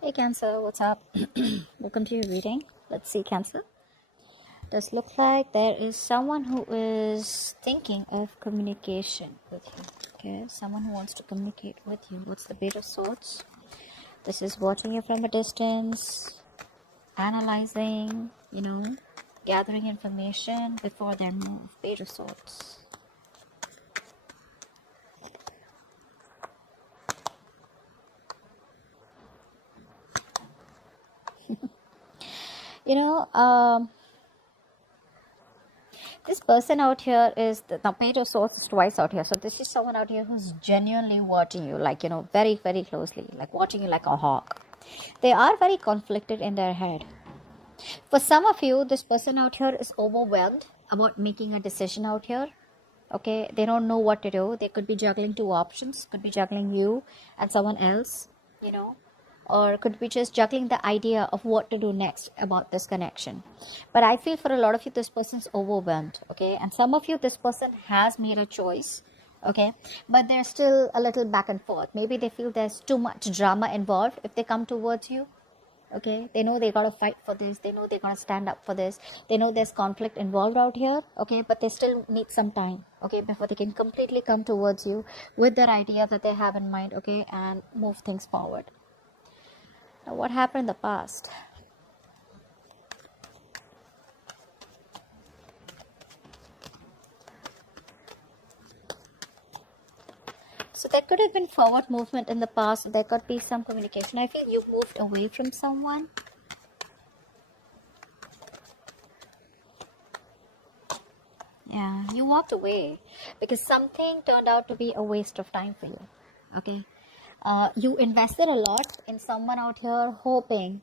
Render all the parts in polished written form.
Hey Cancer, what's up? Welcome to your reading. Let's see, Cancer. Does look like there is someone who is thinking of communication with you. Okay, someone who wants to communicate with you. What's the Page of Swords? This is watching you from a distance, analyzing, gathering information before their move. Page of Swords. You know, this person out here is the Page of Swords is twice out here. So this is someone out here who's genuinely watching you, like, very, very closely, like watching you like a hawk. They are very conflicted in their head. For some of you, this person out here is overwhelmed about making a decision out here. Okay, they don't know what to do. They could be juggling two options, could be juggling you and someone else, or could be just juggling the idea of what to do next about this connection. But I feel for a lot of you, this person's overwhelmed. Okay, and some of you, this person has made a choice. Okay, but they're still a little back and forth. Maybe they feel there's too much drama involved if they come towards you. Okay, they know they gotta fight for this, they know they gotta stand up for this, they know there's conflict involved out here. Okay, but they still need some time, okay, before they can completely come towards you with their idea that they have in mind. Okay, and move things forward. Now, what happened in the past? So there could have been forward movement in the past. There could be some communication. I feel you moved away from someone. Yeah, you walked away because something turned out to be a waste of time for you. Okay, you invested a lot in someone out here, hoping,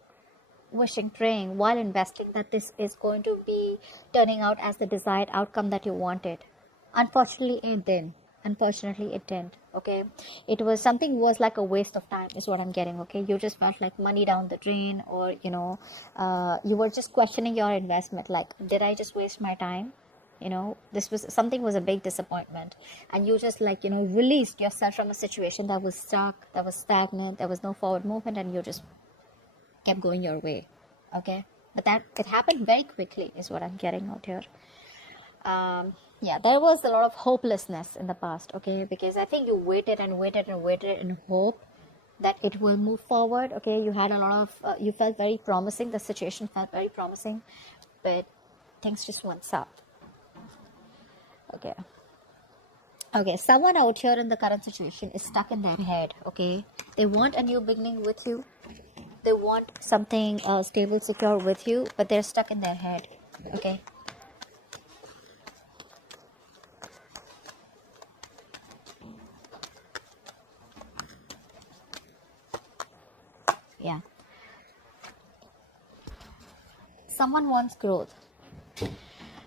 wishing, praying while investing that this is going to be turning out as the desired outcome that you wanted. Unfortunately, it didn't. Okay, it was something was like a waste of time is what I'm getting. Okay, you just felt like money down the drain, or you were just questioning your investment, like, did I just waste my time? This was something, was a big disappointment, and you just, like, released yourself from a situation that was stuck, that was stagnant, there was no forward movement, and you just kept going your way. Okay, but that it happened very quickly is what I'm getting out here. Yeah, there was a lot of hopelessness in the past. Okay, because I think you waited and waited and waited in hope that it will move forward. Okay, you had a lot of you felt very promising, the situation felt very promising, but things just went south. Okay, someone out here in the current situation is stuck in their head. Okay, they want a new beginning with you, they want something stable, secure with you, but they're stuck in their head. Okay, yeah, someone wants growth.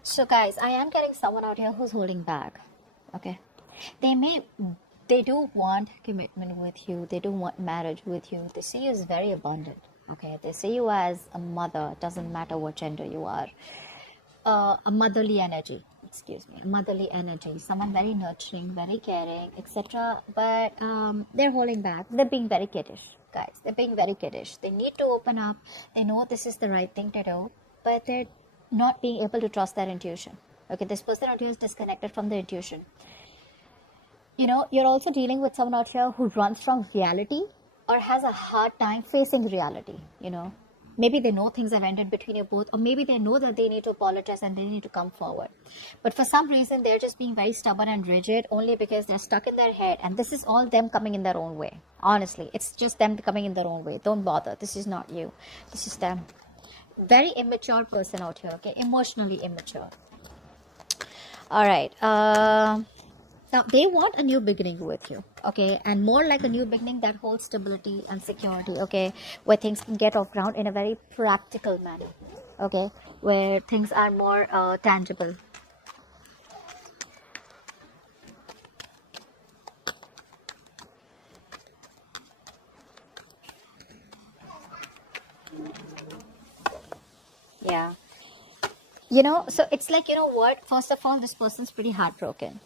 So guys, I am getting someone out here who's holding back. Okay, they do want commitment with you, they do want marriage with you, they see you as very abundant. Okay, they see you as a mother, doesn't matter what gender you are. A motherly energy, someone very nurturing, very caring, etc. But they're holding back, they're being very kiddish, guys, they're being very kiddish. They need to open up, they know this is the right thing to do, but they're not being able to trust their intuition. Okay, this person out here is disconnected from their intuition. You're also dealing with someone out here who runs from reality or has a hard time facing reality. Maybe they know things have ended between you both, or maybe they know that they need to apologize and they need to come forward, but for some reason they're just being very stubborn and rigid, only because they're stuck in their head, and this is all them coming in their own way. Honestly, it's just them coming in their own way. Don't bother, this is not you, this is them. Very immature person out here. Okay, emotionally immature. All right, now they want a new beginning with you. Okay, and more like a new beginning that holds stability and security. Okay, where things can get off ground in a very practical manner. Okay, where things are more tangible. Yeah, so it's like, what, first of all, this person's pretty heartbroken.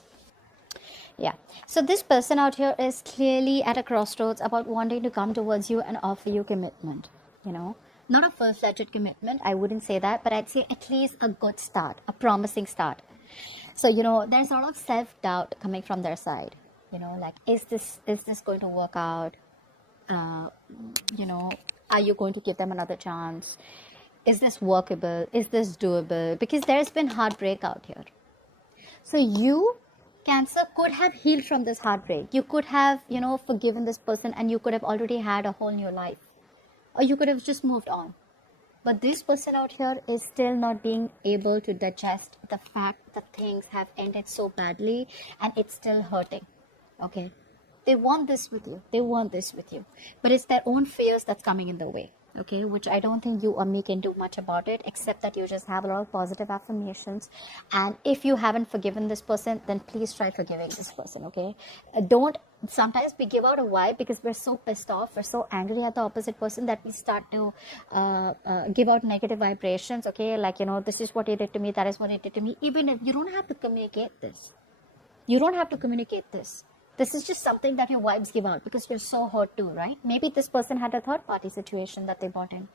Yeah, So this person out here is clearly at a crossroads about wanting to come towards you and offer you commitment, you know. Not a full-fledged commitment, I wouldn't say that, but I'd say at least a good start, a promising start. So, you know, there's a lot of self-doubt coming from their side, you know, like, is this going to work out? You know, are you going to give them another chance? Is this workable? Is this doable? Because there's been heartbreak out here. So you, Cancer, could have healed from this heartbreak. You could have, you know, forgiven this person, and you could have already had a whole new life. Or you could have just moved on. But this person out here is still not being able to digest the fact that things have ended so badly and it's still hurting. Okay? They want this with you. They want this with you. But it's their own fears that's coming in the way. Okay, which I don't think you or me can do much about it, except that you just have a lot of positive affirmations. And if you haven't forgiven this person, then please try forgiving this person. Okay, don't sometimes we give out a vibe because we're so pissed off, we're so angry at the opposite person that we start to give out negative vibrations. Okay, like, you know, this is what he did to me, that is what he did to me. Even if you don't have to communicate this, you don't have to communicate this. This is just something that your vibes give out because you're so hurt too, right? Maybe this person had a third party situation that they brought in.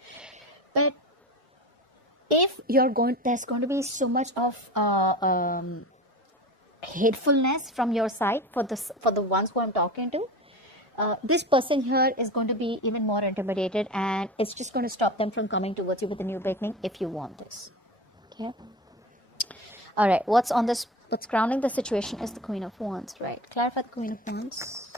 But if there's going to be so much of hatefulness from your side for the ones who I'm talking to, this person here is going to be even more intimidated, and it's just going to stop them from coming towards you with a new beginning if you want this. Okay. All right. What's grounding the situation is the Queen of Wands, right? Clarify the Queen of Wands.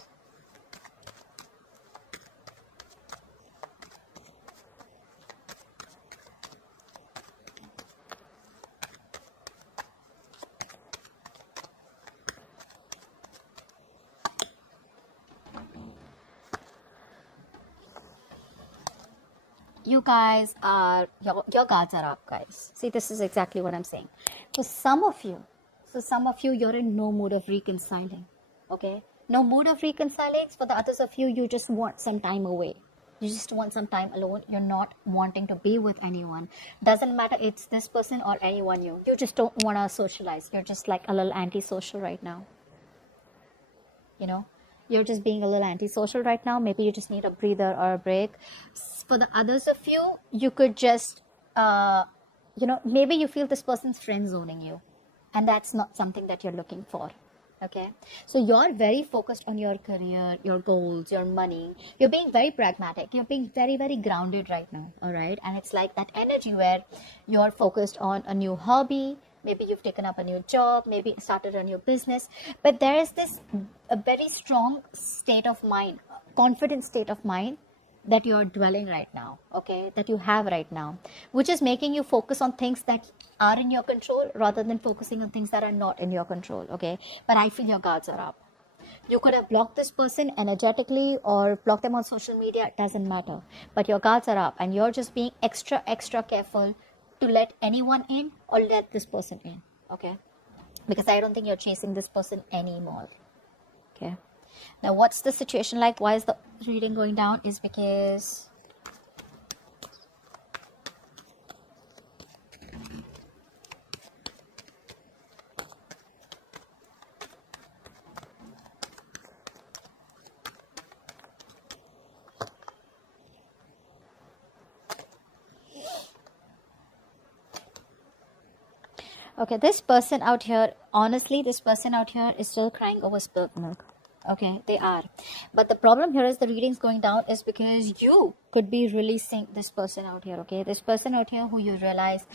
You guys are, your guards are up, guys. See, this is exactly what I'm saying. For some of you, you're in no mood of reconciling. Okay? No mood of reconciling. For the others of you, you just want some time away. You just want some time alone. You're not wanting to be with anyone. Doesn't matter it's this person or anyone you. You just don't want to socialize. You're just like a little antisocial right now. You know? You're just being a little antisocial right now. Maybe you just need a breather or a break. For the others of you, you could just, you know, maybe you feel this person's friend zoning you. And that's not something that you're looking for. Okay, so you're very focused on your career, your goals, your money. You're being very pragmatic. You're being very, very grounded right now. All right, and it's like that energy where you're focused on a new hobby. Maybe you've taken up a new job, maybe started a new business, but there is this a very strong state of mind, confident state of mind that you're dwelling right now, okay, that you have right now, which is making you focus on things that are in your control rather than focusing on things that are not in your control, okay? But I feel your guards are up. You could have blocked this person energetically or blocked them on social media, it doesn't matter. But your guards are up and you're just being extra, extra careful to let anyone in or let this person in, okay? Because I don't think you're chasing this person anymore, okay? Now, what's the situation like? Why is the reading going down? Is because okay, this person out here, honestly, this person out here is still crying over spilled milk. Okay, they are. But the problem here is the readings going down is because you could be releasing this person out here, okay? This person out here who you realize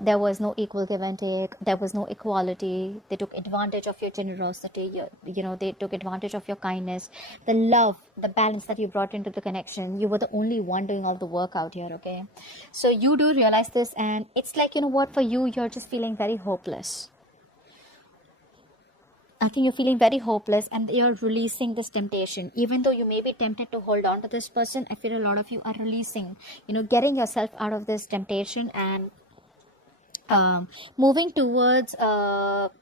there was no equal give and take, there was no equality. They took advantage of your generosity, you know, they took advantage of your kindness, the love, the balance that you brought into the connection. You were the only one doing all the work out here, okay? So you do realize this, and it's like, you know what, for you, you're just feeling very hopeless. I think you're feeling very hopeless and you're releasing this temptation. Even though you may be tempted to hold on to this person, I feel a lot of you are releasing, you know, getting yourself out of this temptation and moving towards,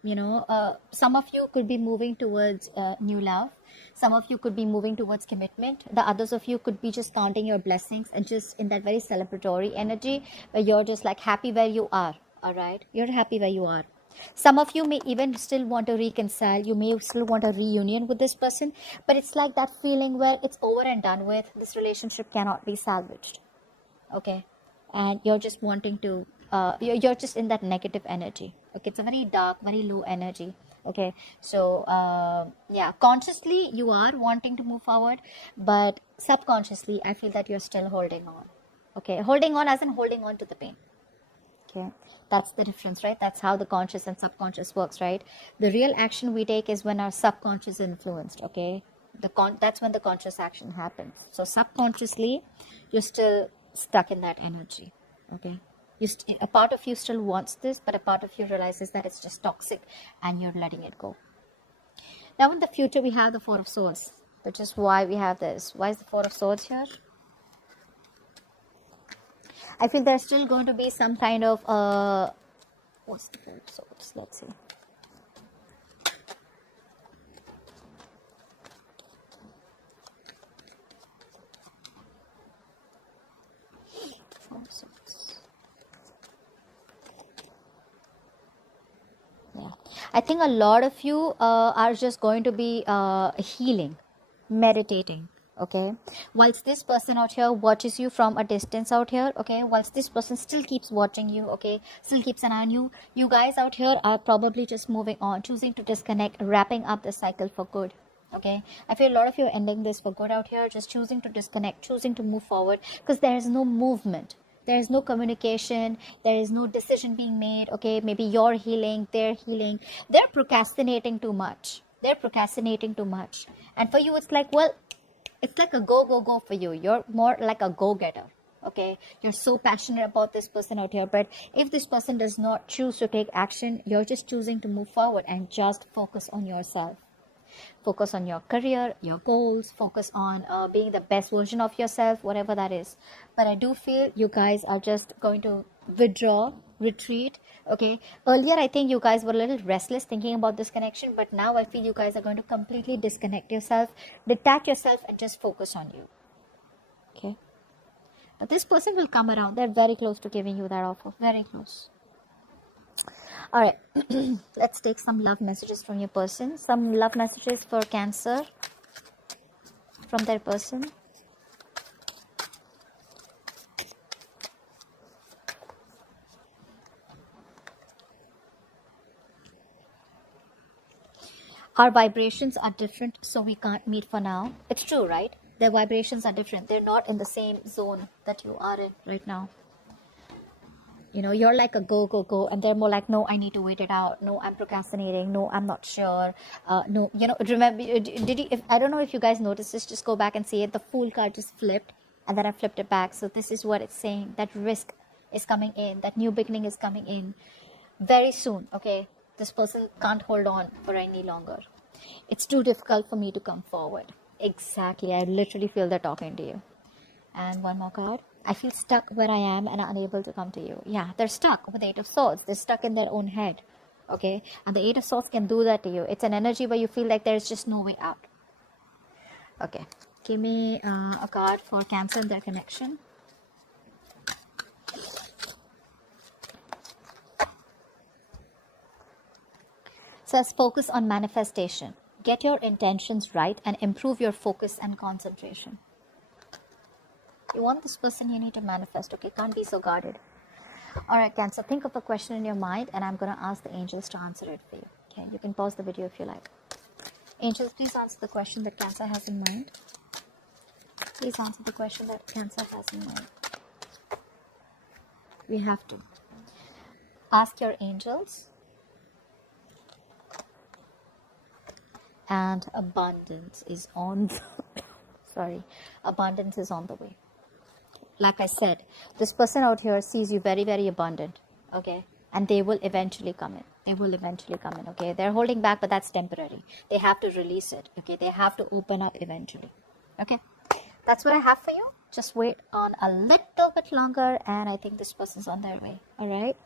you know, some of you could be moving towards new love. Some of you could be moving towards commitment. The others of you could be just counting your blessings and just in that very celebratory energy where you're just like happy where you are. All right. You're happy where you are. Some of you may even still want to reconcile. You may still want a reunion with this person, but it's like that feeling where it's over and done with. This relationship cannot be salvaged. Okay, and you're just wanting to you're just in that negative energy. Okay, it's a very dark, very low energy. Okay, so yeah, consciously you are wanting to move forward, but subconsciously I feel that you're still holding on. Okay, holding on as in holding on to the pain. Okay, that's the difference, right? That's how the conscious and subconscious works, right? The real action we take is when our subconscious is influenced. Okay, that's when the conscious action happens. So subconsciously you're still stuck in that energy. Okay, a part of you still wants this, but a part of you realizes that it's just toxic and you're letting it go. Now in the future we have the Four of Swords, which is why we have this. Why is the Four of Swords here? I feel there's still going to be some kind of what's the Four of Swords? Let's see. Four of Swords. Yeah, I think a lot of you are just going to be healing, meditating. Okay, whilst this person out here watches you from a distance out here, okay, whilst this person still keeps watching you, okay, still keeps an eye on you, you guys out here are probably just moving on, choosing to disconnect, wrapping up the cycle for good. Okay, I feel a lot of you are ending this for good out here, just choosing to disconnect, choosing to move forward, because there is no movement, there is no communication, there is no decision being made. Okay, maybe you're healing, they're healing, they're procrastinating too much, and for you it's like, well, it's like a go for you. You're more like a go-getter. Okay, you're so passionate about this person out here, but if this person does not choose to take action, you're just choosing to move forward and just focus on yourself. Focus on your career, your goals, focus on being the best version of yourself, whatever that is. But I do feel you guys are just going to withdraw, retreat. Okay, earlier I think you guys were a little restless thinking about this connection, but now I feel you guys are going to completely disconnect yourself, detach yourself, and just focus on you. Okay, now this person will come around. They're very close to giving you that offer, very close. All right, let's take some love messages from your person. Some love messages for Cancer from their person. Our vibrations are different, so we can't meet for now. It's true, right? Their vibrations are different. They're not in the same zone that you are in right now. You know, you're like a go, and they're more like, no, I need to wait it out. No, I'm procrastinating. No, I'm not sure. No, you know, remember, I don't know if you guys noticed this, just go back and see it. The Fool card just flipped, and then I flipped it back. So this is what it's saying, that risk is coming in, that new beginning is coming in very soon. Okay, this person can't hold on for any longer. It's too difficult for me to come forward. Exactly, I literally feel they're talking to you. And one more card. I feel stuck where I am and unable to come to you. Yeah, they're stuck with the Eight of Swords. They're stuck in their own head. Okay, and the Eight of Swords can do that to you. It's an energy where you feel like there's just no way out. Okay, give me a card for Cancer and their connection. Says focus on manifestation. Get your intentions right and improve your focus and concentration. You want this person, you need to manifest. Okay, can't be so guarded. All right, Cancer, think of a question in your mind and I'm going to ask the angels to answer it for you. Okay, you can pause the video if you like. Angels, please answer the question that Cancer has in mind. Please answer the question that Cancer has in mind. We have to ask your angels. And abundance is on the abundance is on the way. Like I said, this person out here sees you very, very abundant. Okay, and they will eventually come in. Okay, they're holding back, but that's temporary. They have to release it. Okay, they have to open up eventually. Okay, that's what I have for you. Just wait on a little bit longer and I think this person's on their way. All right.